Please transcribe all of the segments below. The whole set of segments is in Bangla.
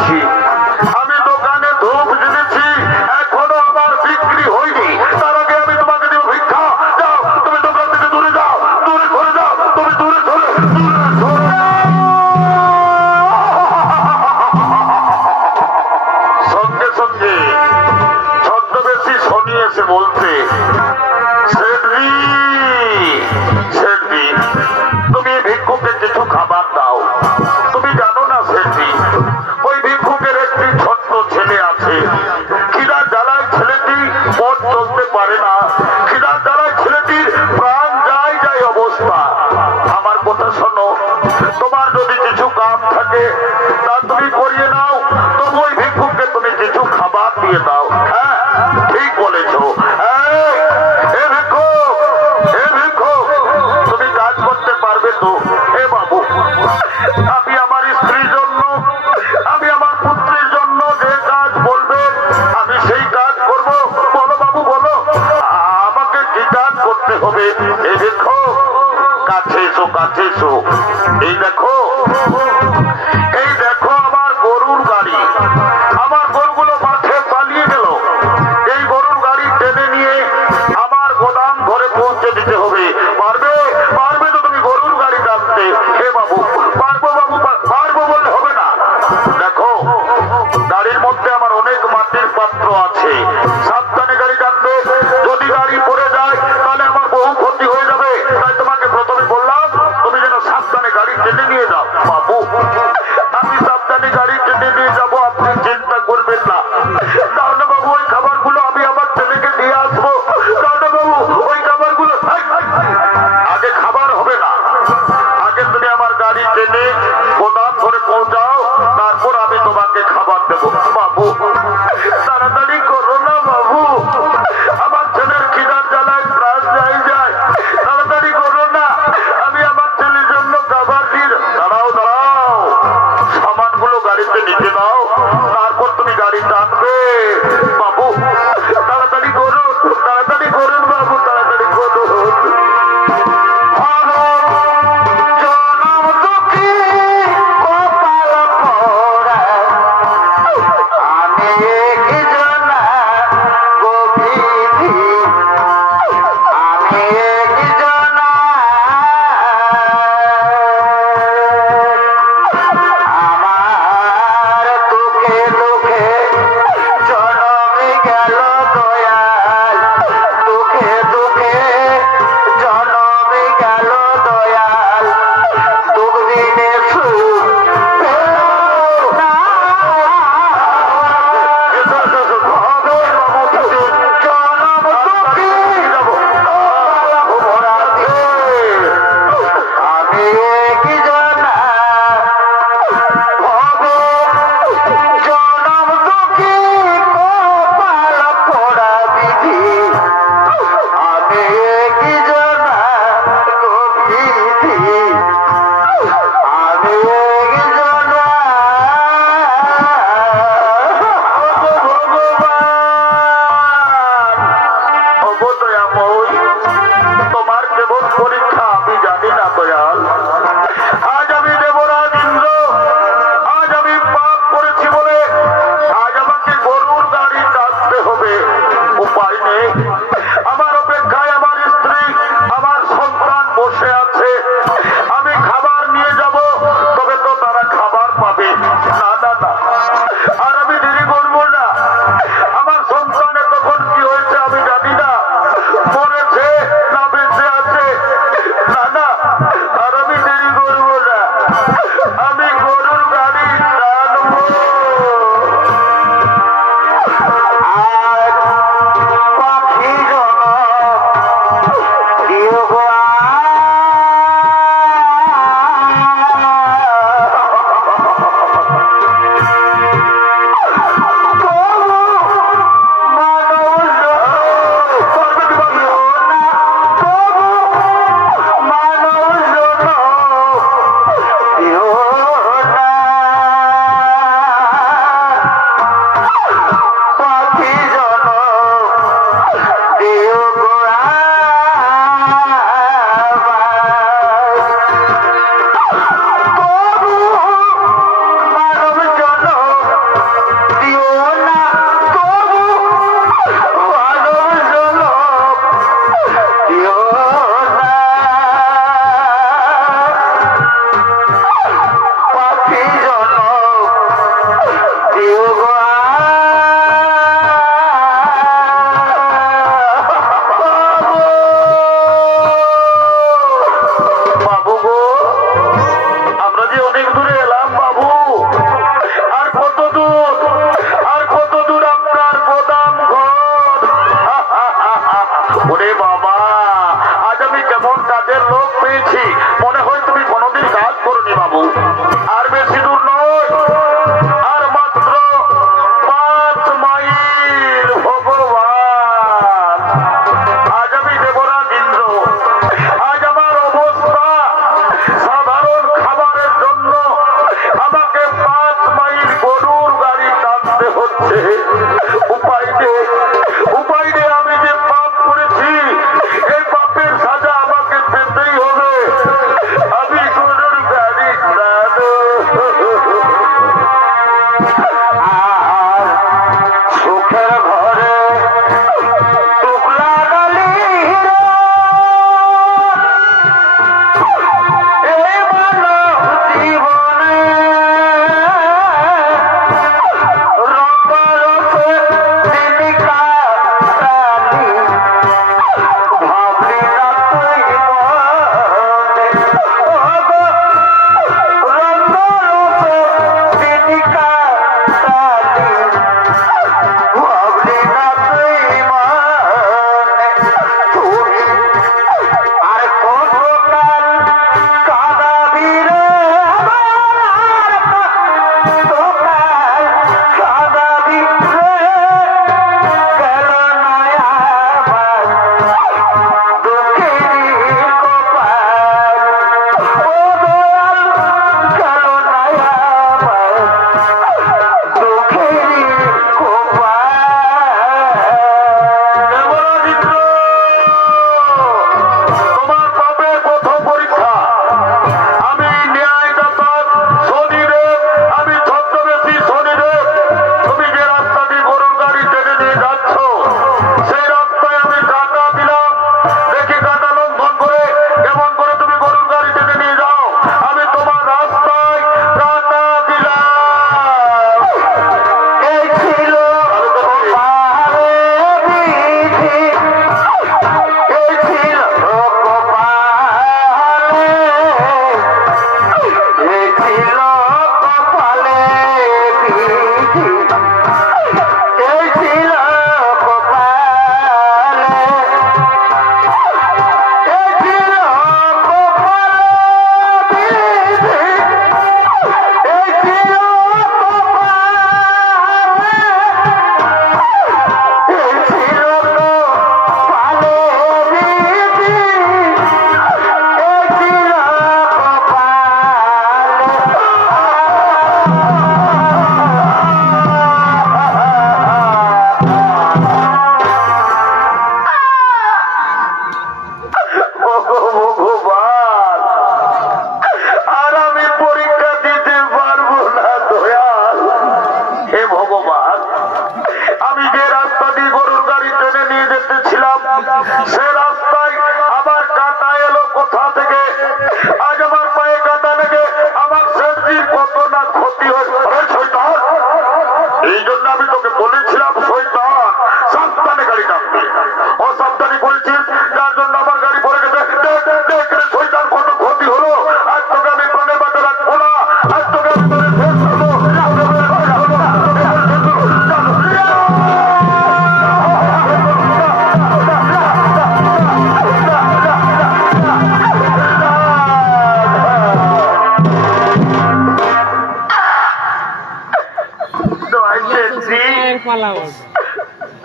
এনেছি। আমি দোকানে ধূপ জেনেছি, এখনো আমার বিক্রি হয়নি। তার আগে আমি তোমাকে দেব ভিক্ষা। যাও, তুমি দোকান থেকে দূরে যাও, দূরে সরে যাও, তুমি দূরে সরে সঙ্গে সঙ্গে ছদ্মবেশী শনি এসে বলতে, শেঠজি, তুমি ভিক্ষুকে কিছু খাবার দাও। তুমি জানো না শেঠজি, ওই ভিক্ষুকের একটি ছোট্ট ছেলে আছে। খিদার জ্বালায় ছেলেটি পথ চলতে পারে না। খিদার জ্বালায় ছেলেটির প্রাণ যায় যায় অবস্থা। আমার কথা শোনো, তোমার যদি কিছু কাম থাকে তা তুমি করিয়ে নাও, তবু ওই ভিক্ষুককে তুমি কিছু খাবার দিয়ে দাও। হ্যাঁ, ঠিক বলেছ। তুমি কাজ করতে পারবে তো? হে বাবু, আমি আমার স্ত্রীর জন্য, আমি আমার পুত্রের জন্য যে কাজ বলবে আমি সেই কাজ করব। বলো বাবু, বলো আমাকে কি কাজ করতে হবে? এই দেখো, কাছে এসো, কাছে এসো। এই দেখো, এই দেখো আমার গরুর গাড়ি। আমার গরুগুলো মাঠে পালিয়ে গেল। এই গরুর গাড়ি টেনে নিয়ে আমার গোদাম ঘরে পৌঁছে দিতে হবে। পারবে? পারবে তো তুমি গরুর গাড়ি টানতে? হে বাবু, পারবো বাবু, পারবো বললে হবে না। দেখো, গাড়ির মধ্যে আমার অনেক মাটির পাত্র আছে, সাবধানে গাড়ি টানবে। যদি গাড়ি পড়ে যায় তাহলে আমার বহু ক্ষতি হয়ে যাবে। তাই তোমাকে প্রথমে বললাম তুমি যেন সাবধানে গাড়ি টেনে নিয়ে যাও। বাবু, আমি সাবধানে গাড়ি টেনে নিয়ে যাবো, আপনি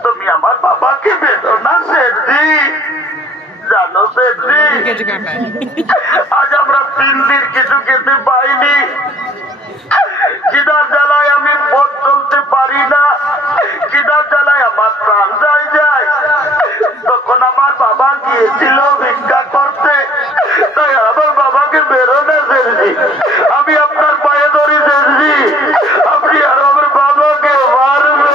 তুমি আমার বাবাকে বেরো না সেটি জানো সেটি আজ আমরা 3 দিন কিছু খেতে পাইনি। খিদার জ্বালায় আমি পথ চলতে পারি না, খিদার জ্বালায় আমার প্রাণ যায়। তখন আমার বাবা গিয়েছিল ভিক্ষা করতে, তাই আমার বাবাকে বেরো না সেটি, আমি আপনার পায়ে ধরি সেটি, আপনি আর আমার বাবাকে মারবেন।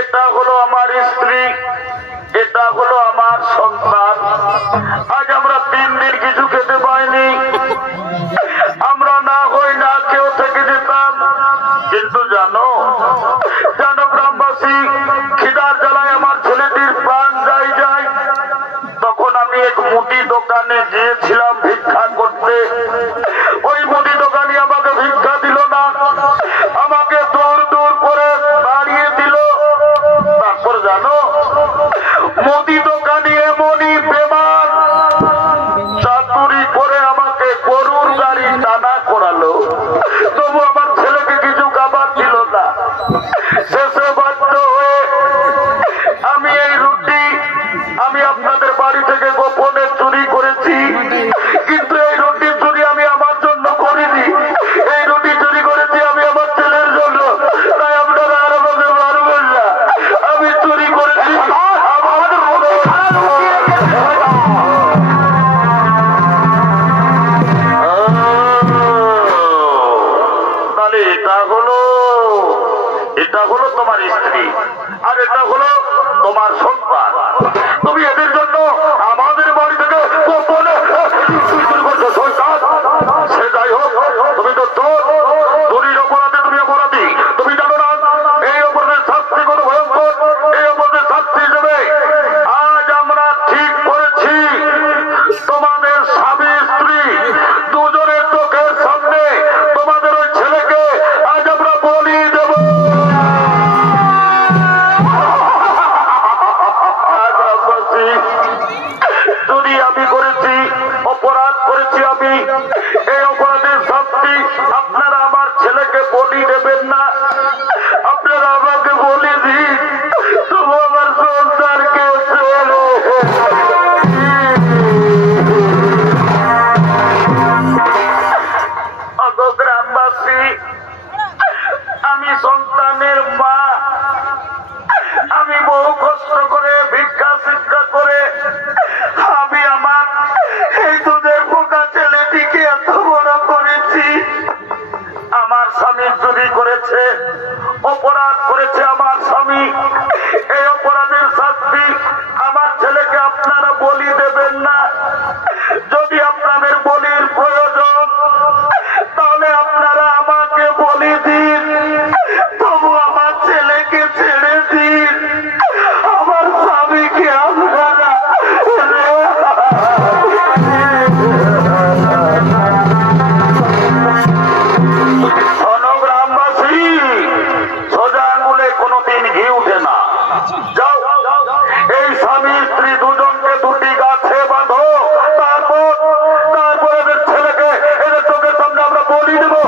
এটা হলো আমার স্ত্রী, এটা হলো আমার সন্তান। আজ আমরা 3 দিন কিছু খেতে পাইনি, আমরা না হই না কেউ থেকে যেতাম। কিন্তু জানো জানো গ্রামবাসী, খিদার জ্বালায় আমার ছেলেটির প্রাণ যায়। তখন আমি এক মুদি দোকানে গিয়েছিলাম ভিক্ষা করতে। ওই মুদি দোকানি আমাকে ভিক্ষা দিল না, আমাকে দূর দূর করে দাঁড়িয়ে দিল। তারপর জানো মুদি দোকানি এমনই বেমান চাতুরি করে আমাকে গরুর গাড়ি টানা করালো, তবু আমার ছেলেকে কিছু খাবার দিল না। শেষে বাধ্য হয়ে আমি এই রুটি আমি আপনাদের বাড়ি থেকে গোপনে চুরি করেছি, কিন্তু এই রুটি চুরি আমি আমার জন্য করিনি, এই রুটি চুরি করেছি আমি আমার ছেলের জন্য। তাই আপনারা আর আমাকে মারবেন না, আমি চুরি করেছি। তাহলে এটা হলো তোমার স্ত্রী, আর এটা হলো তোমার সন্তান। তুমি এদের জন্য আমাদের বাড়ি থেকে গোপনে চুরি করছো সন্তান। সে যাই হোক, তুমি তো চোর, চুরির অপরাধে তুমি অপরাধী। তুমি জানো না এই অপরাধের শাস্তি কত ভয়ঙ্কর? এই অপরাধের শাস্তি হিসেবে আজ আমরা ঠিক করেছি তোমাদের স্বামী স্ত্রী দুজনের চোখের সামনে তোমাদের ওই ছেলেকে আজ আমরা বলি দেব। চুরি আমি করেছি, অপরাধ করেছি আমি, এই অপরাধের শাস্তি আপনারা আমার ছেলেকে বলি দেবেন না, আপনারা আমাকে বলি দিন, তবু আমার সন্তানকে গ্রামবাসী, আমি সন্তানের মা, আমি বহু কষ্ট করে ভিক্ষা শিক্ষা করে আমি আমার এই দুধের পোকা ছেলেটিকে এত বড় করেছি। আমার স্বামী চুরি করেছে, অপরাধ করেছে আমার স্বামী, এই অপরাধের শাস্তি আমার ছেলেকে আপনারা বলি দেবেন না। যদি আপনাদের বলির প্রয়োজন তাহলে আপনারা আমাকে বলি দিন, তবু আমার ছেলেকে ছেড়ে দিন, আমার স্বামীকে আপনারা। গ্রামবাসী, সোজা আঙুলে কোনোদিন ঘি উঠে না। যাও, এই স্বামী স্ত্রী দুজনকে দুটি গাছে বাঁধো, তারপর এদের ছেলেকে এদের চোখের সামনে আমরা বলি দেবো।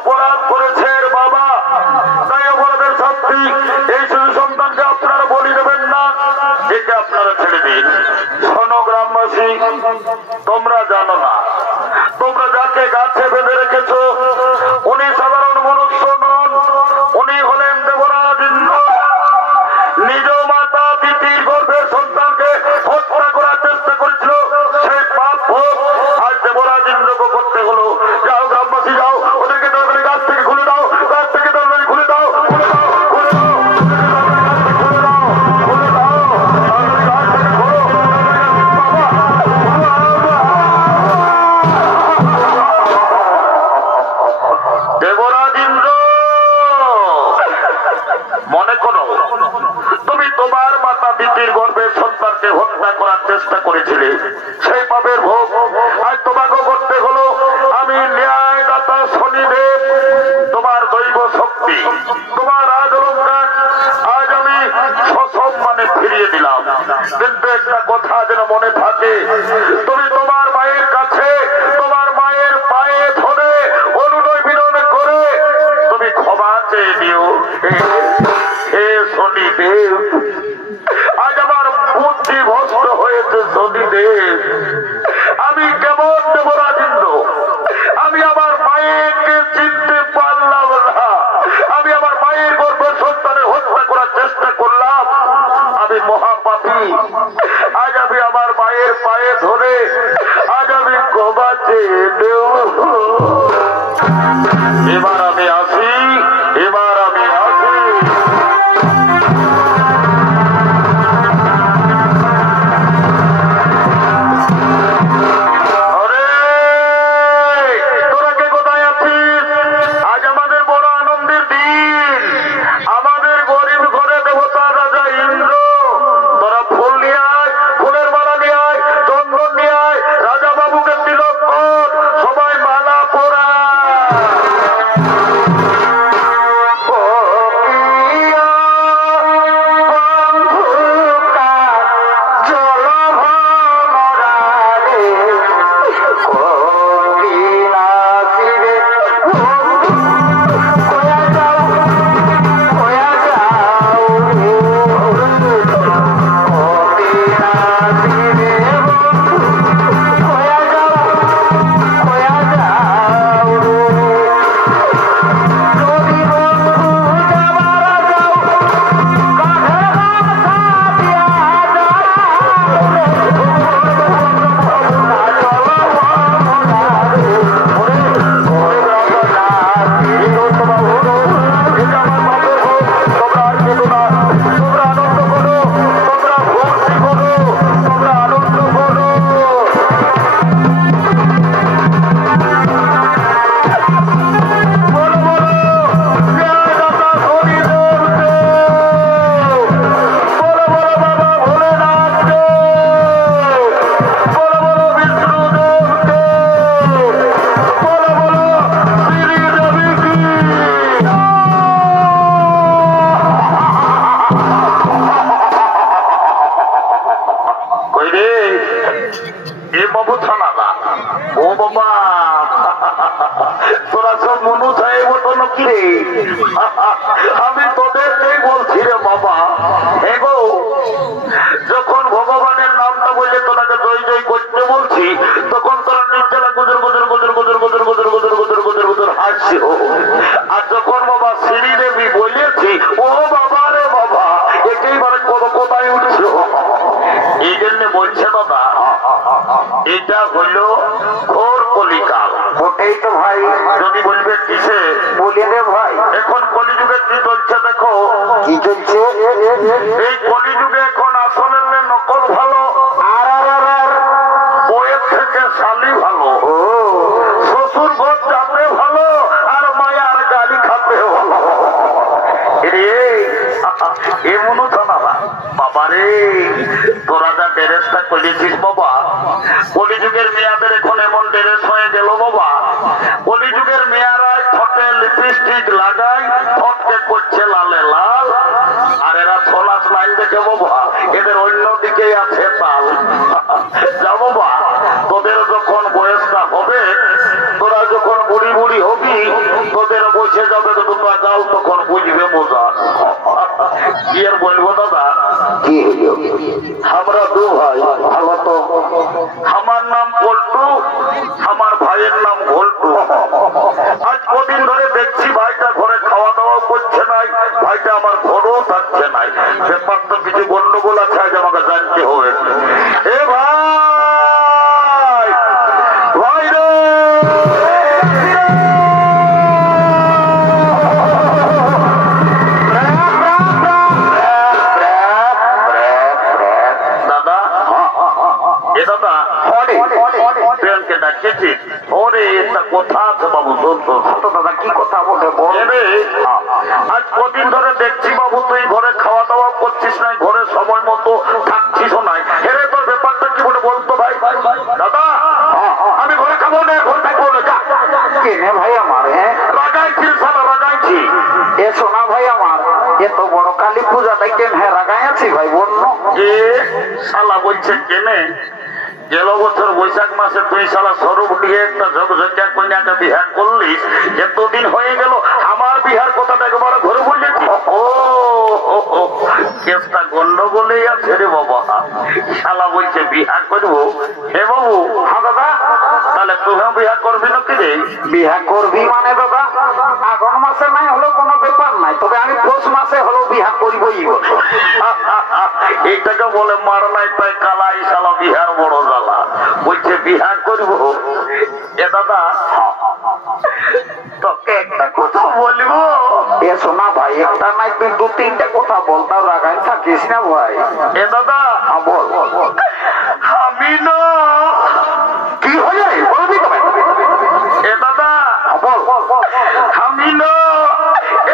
অপরাধ করেছে এর বাবা, তাই অপরাধের শাস্তি এই শিশু সন্তানকে আপনারা বলি দেবেন না, একে আপনারা ছেড়ে দিন। শোনো গ্রামবাসী, তোমরা জানো না, তোমরা যাকে গাছে বেঁধে রেখেছ উনি সাধারণ মনুষ্য নন, উনি হলেন দেবরাজ ইন্দ্র। নিজ মাতা তিতির গর্ভের সন্তানকে হত্যা করার চেষ্টা করেছিল, সেই পাপ ভোগ আজ দেবরাজ ইন্দ্রকে করতে হলো। যাও গ্রামবাসী যাও, ওদেরকে তাড়াতাড়ি গাছ থেকে খুলে দাও, গাছ থেকে তাড়াতাড়ি খুলে দাও, খুলে দাও, খুলে দাও, খুলে দাও, খুলে দাও, গাছ থেকে খোলো। দেবরাজ ইন্দ্র, মনে করো তুমি তোমার মাতা দিতির গর্ভের সন্তানকে হত্যা করার চেষ্টা করেছিলে, সেই পাপের ভোগ আজ তোমাকে করতে হলো। আমি ন্যায়দাতা শনিদেব, তোমার দৈব শক্তি, তোমার রাজ অলঙ্কার আজ আমি সসম্মানে ফিরিয়ে দিলাম। কিন্তু একটা কথা যেন মনে থাকে, তুমি তোমার মায়ের কাছে তোমার মায়ের পায়ে ধরে অনুনয় বিনয় করে তুমি ক্ষমা চেয়ে দিও। হে শনিদেব, আজ আমার বুদ্ধি ভ্রষ্ট হয়েছে শনিদেব, আমি কেমন দেবরাজ ইন্দ্র, আমি আমার মায়েরকে চিনতে পারলাম না, আমি আমার মায়ের গর্ভের সন্তানের হত্যা করার চেষ্টা করলাম, আমি মহাপাপী। আজ আমি আমার মায়ের পায়ে ধরে আজ আমি ক্ষমা চেয়ে দেব। এবার আমি আসি, এবার আমি আসি। তোরা কে কোথায় আছিস? আজ আমাদের বড় আনন্দের দিন, আমাদের গরিব ঘরে দেবতা রাজা ইন্দ্র। তোরা ফুল নিয়ে আয়, ফুলের মালা নিয়ে আয়, চন্দন নিয়ে আয়, রাজা বাবুকে তিলক কর, সবাই মালা পরা। তোরা সব মনু চাই বটো নাকি রে? আমি তোদেরকেই বলছি রে বাবা। এগো, যখন ভগবানের নামটা বলে তোরাকে জয় জয় করতে বলছি, তখন তোরা নিচেলা গুজর গুজর গুজর গুজর গুজর গুজর গুজর গুজর গুজর গুজর হাসছো। আর যখন বাবা শ্রী দেবী বলেছি, ও বাবা রে বাবা, একেবারে কোথায় উঠছো। এই জন্য বলছে দাদা, এটা হইল ঘোর কলিকাল। ওটাই তো ভাই, যদি বলবে কিসে বলি রে ভাই, এখন কলিযুগে কি চলছে দেখো। কি চলছে? এই কলিযুগে এখন আসলের নকল ভালো, আর বইয়ের থেকে শালি ভালো, শ্বশুর ঘর যাতে ভালো, আর মায়ার গালি খাতে ভালো। এমন বাবা রে, তোরা যা ড্রেসটা করেছিস বাবা, কলিযুগের মেয়াদের এখন এমন ড্রেস হয়ে গেল বাবা। কলিযুগের মেয়ারা ঠোঁটে লিপস্টিক লাগাই, ঠোঁটকে করছে লালে লাল, আর এরা ছলাস লাইন দেখে বাবা, এদের অন্যদিকে আছে তাল। যা বাবা, তোদের যখন বয়সটা হবে, তোরা যখন বুড়ি বুড়ি হবি, তোদের কি আর বলবো দাদা, কি হইল? আমরা দু ভাই। ভালো তো। আমার নাম পল্টু, আমার ভাইয়ের নাম ঘোলটু। আজ কদিন ধরে দেখছি ভাইটা ঘরে খাওয়া দাওয়া করছে নাই, ভাইটা আমার ঘরেও থাকছে নাই। ব্যাপার তো কিছু গন্ডগোল আছে, আজ আমাকে জানতে হবে। এ ভাই, ভাই রে, দাদা এ দাদা ট্রেনকে ডাকিয়েছি। ওরে একটা কথা আছে বাবু, তো দাদা কি কথা বলে বলবে? আজ কদিন ধরে দেখছি বাবু তুই ঘরে খাওয়া দাওয়া করছিস নাই, ঘরে সময় মতো থাকছিস নাই। এরে তোর ব্যাপারটা কি বলে বলতো ভাই? দাদা আমি ঘরে খাবো না, ঘরে থাকবো না। কেনে ভাই আমার? হ্যাঁ রাগাইছি সালা, রাগাইছি। এ সোনা ভাই আমার, এত বড় কালী পূজা দেখেন, হ্যাঁ রাগাই আছি ভাই বন্য। এ শালা বলছে কেনে, গেল বছর বৈশাখ মাসে তুই শালা স্বরূপ দিয়ে একটা ঝকঝকিয়া কন্যাকে বিহার করলিস, এতদিন হয়ে গেল আমার বিহার কথাটা একবার ঘরে বলেছি। ও কেসটা গন্ডগোলেই আছে রে বাবা। শালা বলছে বিহা করবো। হে বাবু, হ্যাঁ দাদা, তাহলে তুমিও বিহা করবি নাকি রে? বিহা করবি মানে দাদা আগুন মাসে নাই হলেও কোনো ব্যাপার নাই, তবে আমি পৌষ মাসে হলেও বিহা করবই। এইটাকে বলে মার নাই তাই কালাই, শালা বিহার বড় জ্বালা। বলছে বিহা করবো। এ দাদা তোকে একটা কথা বলবো। এ শোনা ভাই, একটা নাই তুই দু তিনটা কথা বলতাও, রাগাই থাকিস না ভাই। এ দাদা বল। আমি না, কি হয়ে বলবি তো ভাই? এ দাদা বল। আমি না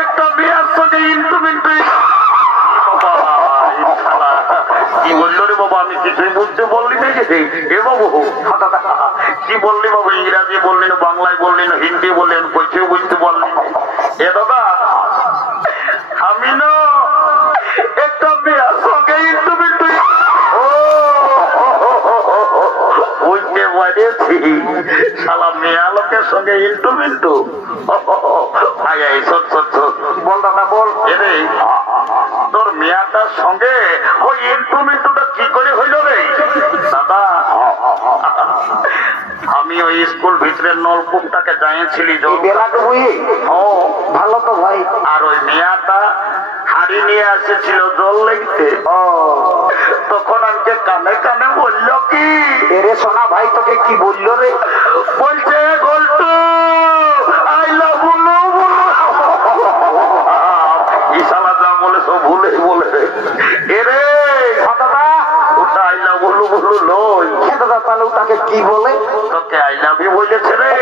একটা বিয়ার সঙ্গে ইন্টুমিন্টু। কি বললো রে বাবা, আমি কিছুই বুঝতে বললি না। এ বাবু কি বললি বাবু? ইংরাজি বললি না, বাংলায় বললি না, হিন্দি বললেন, কিছুই বুঝতে বললি। এ দাদা আমি না একটা বিয়ার সঙ্গে ইন্টুমিন্টু। বুঝতে পারেছি, শালা মেয়া লোকের সঙ্গে ইন্টুমিন্টু। ভাই শোন শোন শোন, বল দাদা বল। এরে তোর মেয়াটার সঙ্গে ওই ইন্টুমিন্টুটা কি করে হইল রে? দাদা আমি ওই স্কুল ভিতরে নলকূপটাকে জানিয়েছিলি ভালো তো ভাই। আর ওই মেয়াটা হাড়ি নিয়ে এসেছিল জল লেগতে। তখন আমাকে কানে কানে বললো কি, এরে সোনা ভাই তোকে কি বললো রে? বলছে গোলটু আই লাভ ইউ। ইশালা যা বলে সব ভুলে বলে। এরে দাদা ওটা আই লাভ বলু বলু লই। দাদা তাহলে তাকে কি বলে? তোকে আই লাভ ইউ বলেছে রে।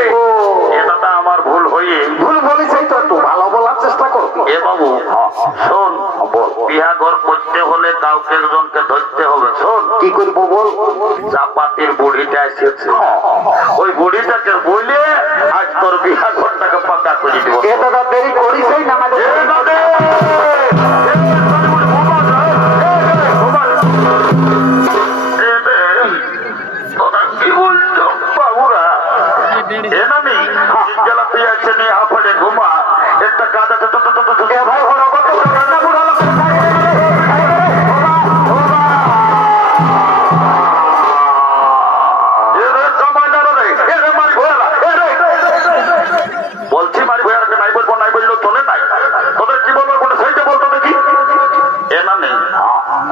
এ দাদা আমার ভুল হয়ে ভুল বলেছে তো একটু ভালো বলার চেষ্টা কর। এ বাবু শোন, বিয়া ঘর করতে হলে কাউকে একজনকে ধরতে হবে। শোন কি করবো বল। চাপাতির বুড়িটা এসেছে, ওই বুড়িটাকে বলে আজ তোর বিয়া ঘরটাকে পাকা করে দিব। এ দাদা দেরি করিস না। কি বলছো বাবুরা? এ নানি জেলাতে আছে নিয়ে হাফাড়ে ঘুমা একটা কাদা ভাই বলছি মারি ভয়ারকে নাই বলবো, নাই বললেও চলে নাই। তোদের কি বলবো বলে সেইটা বলতো দেখি। এ নানি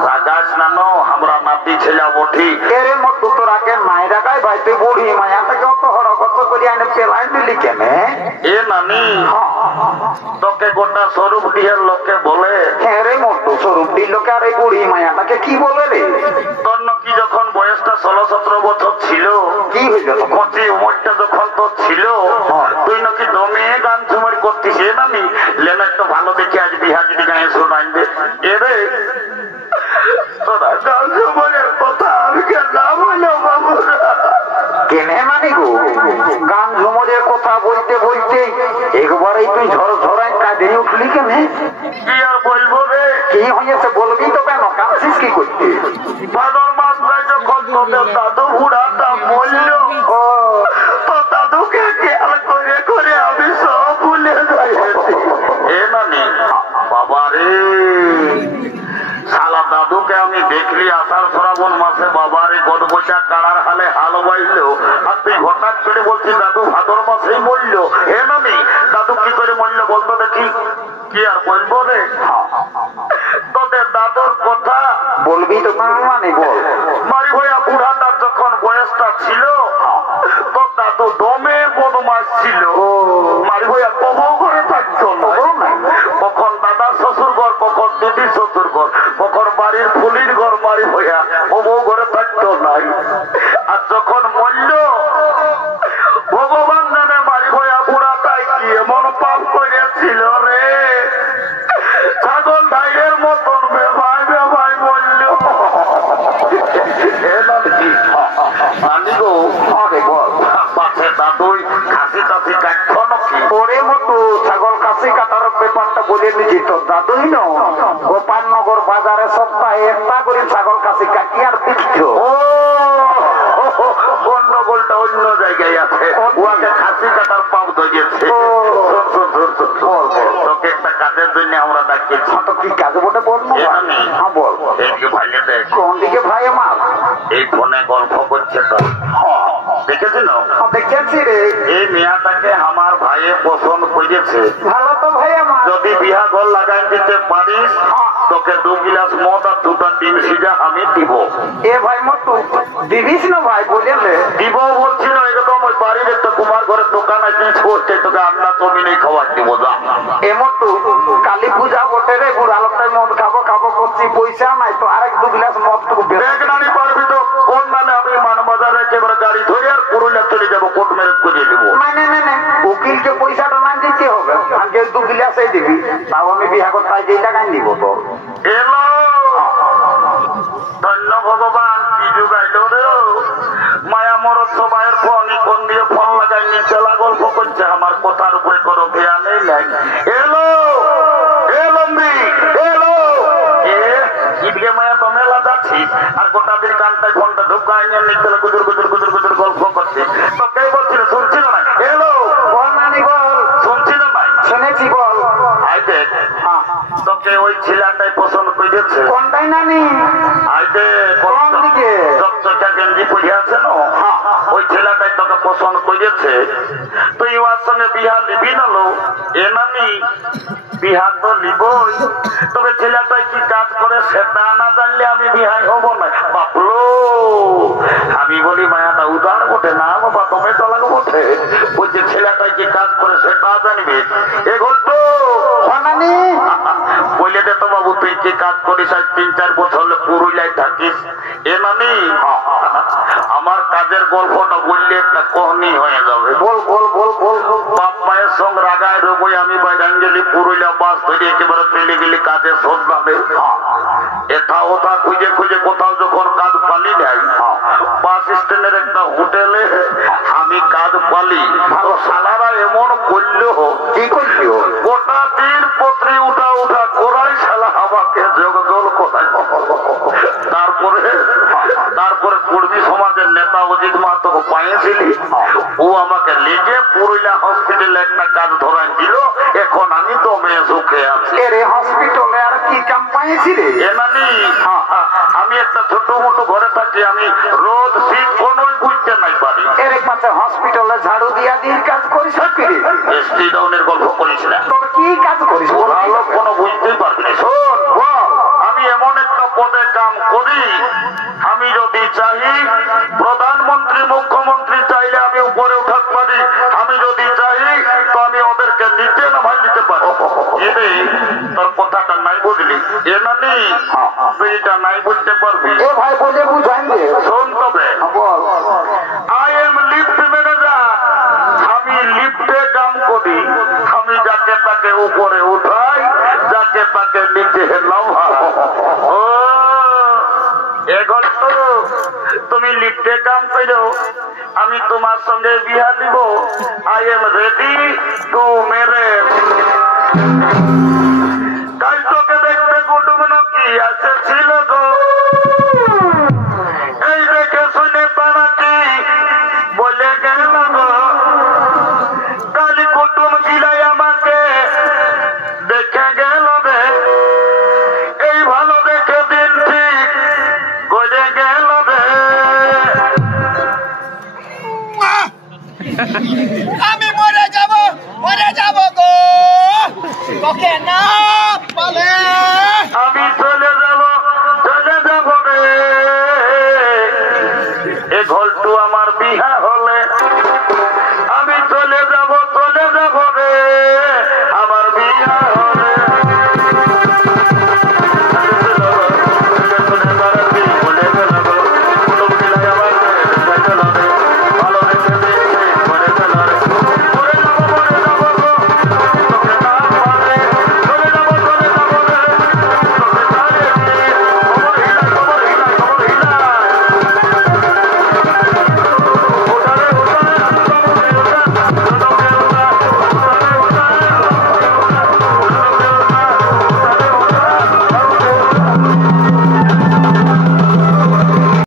রাগাস নানো, আমরা নাতি ছেলে বঠি। এরে মতো তোর আগে নাই রাখাই ভাই, তুই বুড়ি মায়াটাকে অত হরকত করে আনে পেলাই দিলি কেনে? এ নানি তোকে গোটা স্বরূপ ডিহের লোকে বলে। হ্যাঁ রে মতো স্বরূপ ডি লোকে আর এই বুড়ি মায়াটাকে কি বলে রে? তোর নাকি যখন বয়সটা 16-17 বছর ছিল, কি হইল কচি উমরটা যখন তোর ছিল, তুই নাকি দমে গান ঝুমার করতিস। এ নানি লেন একটা ভালো দেখে আজ বিহা যদি গায়ে শোনাই দে। এরে তোরা গান ঝুমারের কথা আমি কেন না বললো বাবুরা? কেনে মানে গো গান ঝুমরের কথা বলতে বলতে একবারেই তুই ঝড়াই কাঁদে উঠলি কেনে? কি আর বলবো রে? কি হয়েছে বলবি তো কেন? কাঁদছিস কি করতে? ভাদর মাস নাই যখন তোদের দাদু বুড়াটা বলল, তো দাদুকে খেয়াল করে করে আমি সব ভুলে যাই। এ নানি বাবা রে মাসে বাবার এই গদবইটা কাড়ার হালে হাল বাইলো, আর তুই হঠাৎ করে বলছিস দাদু ভাদর মাসেই মরল। হে নানি, দাদু কি করে মরল বলতো দেখি? কি আর বলবো রে, তোদের দাদুর কথা বলবি তো মানে বল। মারি ভাইয়া বুড়াটার যখন বয়সটা ছিল, তোর দাদু দমে বদমাস ছিল। মারি ভাইয়া কবু করে থাকতো না, কখন দাদা শ্বশুর ঘর, কখন দিদি শ্বশুর ঘর, কখন বাড়ির ফুলির ঘর। মারি ভাইয়া কবু করে থাকতো নাই। আর যখন মরল ভগবান জানে মারি ভাইয়া বুড়াটাই কি এমন পাপ করেছিল রে, ছাগল ধাইয়ের মতন বেভাই বেভাই বলল। ছাগল কাশি কাটার ব্যাপারটা বলে দিচ্ছি তো দাদুই ন গোপালনগর বাজারে সপ্তাহে একটা করে ছাগল কাশি কাটি আর দিচ্ছ। গন্ডগোলটা অন্য জায়গায় আছে, ওকে খাসি কাটার পাপ ধরিয়েছে। তোকে একটা কাজের জন্য আমরা ডাকিয়েছি। তো কি কাজ বটে বল? হ্যাঁ বল। এইদিকে ভাইলে দেখ। কোন দিকে ভাই আমার? এই ফোনে গল্প করছে তো, দেখেছিল? দেখেছি রে। এই মেয়াটাকে আমার ভাইয়ে পছন্দ করেছে। ভালো তো ভাই আমার। যদি বিহা ঘর লাগাই দিতে পারিস তোকে 2 গিলাস মদ আর 2টা ডিম সিজা আমি দিব। এ ভাই মতো দিবিস না ভাই বলে দিব বলছিল। একদম ওই বাড়ির একটা কুমার ঘরের দোকান আছে, ছোটছে তোকে আন্না জমিনেই খাওয়ার দিব। যা এমতো কালী পূজা বটে রে, বুড়ালোকটাই মদ খাবো খাবো করছি, পয়সা নাই তো আরেক 2 গ্লাস মদ টুকু ব্যাগ নানি পারবি তো? কোন নামে আমি মানবাজারে একেবারে গাড়ি ধরে আর পুরুলিয়া চলে যাবো, কোর্ট ম্যারেজ করে দিব। না উকিলকে পয়সাটা না দিতে হবে, আগে 2 গ্লাসই দিবি, তাও আমি বিহা করতে যেই টাকাই দিব। তো এলো ধন্য ভগবান, কি যুগাইল রে। মায়া মরদ সবাইয়ের ফোন কোন দিয়ে ফোন লাগাই নিচেলা গল্প করছে, আমার কথার উপরে কোনো ধ্যানই নাই। এলো এলম্বি এলো ইদিকে মায়া তো মেলা যাচ্ছিস আর গোটা দিন কানটায় ফোনটা ঢুকাই নিয়ে নিচেলা গুজুর গুজুর গুজুর গুজুর গল্প করছিস। তো কে বলছিল? শুনছিল না? এলো বল নানি বল। শুনছিল না? শুনেছি বল। আই দেখ তোকে ওই ছেলেটাই পছন্দ করেছে। কোনটাই নানি? আই দেখ কোন দিকে? চকচকা গেঞ্জি পরে আছে না, ওই ছেলেটাই তোকে পছন্দ করেছে। তুই ওর সঙ্গে বিহা নিবি না? লো এ নানি বিহা তো নিবই, তবে ছেলেটাই কি কাজ করে সেটা না জানলে আমি বিহাই হব না। বাপলো আমি বলি মায়াটা উদার বটে না বাবা, তুমি তো লাগো বটে। বলছে ছেলেটাই কি কাজ করে সেটা জানবে। এ গল্প নানি বলে দে তো বাবু, তুই কি কাজ করিস? আজ 3-4 বছর হলে পুরুলিয়ায় থাকিস। এ নানি আমার কাজের গল্পটা বললে একটা কহনি হয়ে যাবে। বল বল বল বল। বাপ মায়ের সঙ্গে রাগায় রবই আমি বাইরান গেলি পুরুলিয়া বাস ধরে একেবারে চলে গেলি কাজের সন্ধানে। এথা ওথা খুঁজে খুঁজে কোথাও যখন কাজ পালি নাই, বাস স্ট্যান্ডের একটা হোটেলে আমি কাজ পালি। ভালো সালারা এমন করলো, কি করলি? গোটা দিন পত্রী উঠা উঠা করাই শালা আমাকে জল কোথায়। তারপরে কর্মী সমাজের নেতা অজিত মাহাতো পাইয়েছিলি, ও আমাকে লিখে পুরুলিয়া হসপিটালে একটা কাজ ধরাই দিল। এখন আমি দমে সুখে আছি। হসপিটালে আর কি কাম পাইছি রে? এ নানি আমি একটা ছোট মোটো ঘরে থাকি, আমি রোদ শীত কোনোই বুঝতে নাই পারি। এর পাশে হসপিটালে ঝাড়ু দিয়া দিয়ে কাজ করিস কি রে? এসটি ডাউনের গল্প করিস না? তোর কি কাজ করিস? ভালো কোনো বুঝতেই পারবি না। শোন আমি এমন একটা পদে কাম করি, আমি যদি চাই প্রধানমন্ত্রী মুখ্যমন্ত্রী চাইলে আমি উপরে উঠাতে পারি, আমি যদি চাই তো আমি ওদেরকে নিচে নামাই দিতে পারি। এরে তোর কথাটা নাই বুঝলি? এ নানি তুই এটা নাই বুঝতে পারবি। এ ভাই বলে বুঝাই দে। শোন তবে বল। আই এম লিফট ম্যানেজার, আমি লিফটে কাম করি। আমি যাকে তাকে উপরে উঠাই, যাকে তাকে নিচে নামাই। ও এ গল্প তুমি লিফটে কাম করো, আমি তোমার সঙ্গে বিহা দিব। I am ready to marriage.